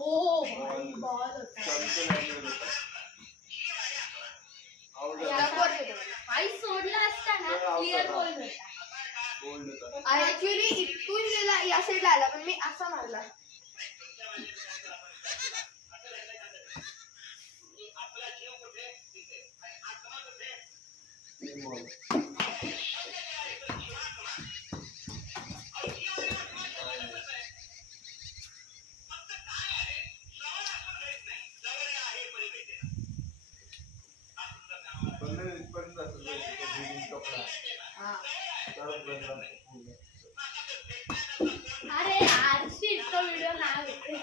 ओ भाई बॉल होता भाई सोडला असता ना क्लिअर बॉल होता ऍक्च्युअली इथून गेला या साईडला आला पण मी असा मारला अरे आरशी तो व्हिडिओ नाही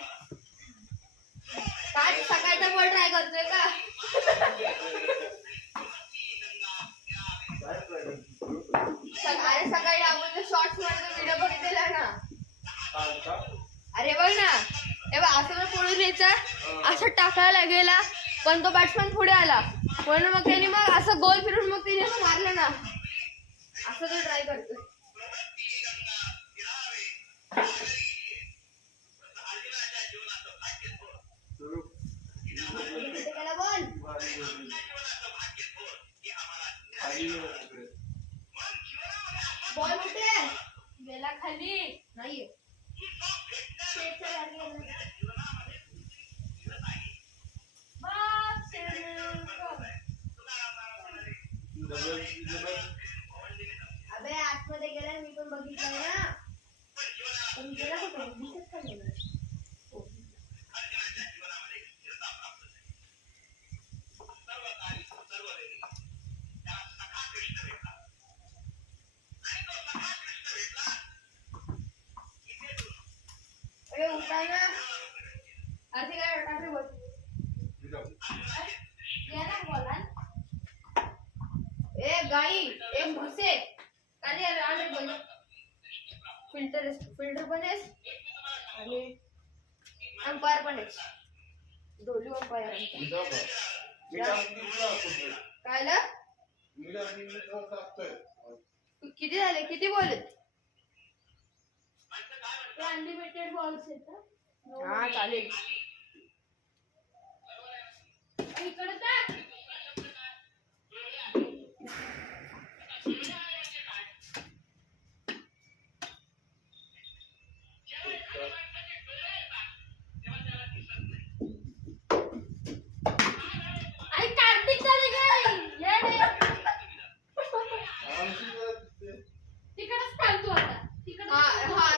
काय सकाळचा बॉल ट्राय करतोय का अरे सकाळी आपण शॉर्ट्स मध्ये व्हिडिओ बघितलेला ना अरे बघ ना तेव्हा असं पळून यायचं असं टाकायला गेला पण तो बॅट्समॅन पुढे आला म्हणून मग त्याने मग असं गोल फिरून मग त्याने असं मारलं ना असं तो ट्राय करतोय बॉल कुठे गेला खाली नाहीये अबे आतमध्ये गेला मी पण बघितलं ना पण गेला कुठे दिसत का गेला अरे उठा ना आधी काय टाकले बोल ये ना बोला ए गाई ए म्हसे काली आले बोल फिल्टर पण आहेस आणि अंपायर पण आहेस दोन्ही अंपायर कायला किती झाले किती बॉल आहेत अनलिमिटेड बॉल्स आहेत हा चालेल इकडे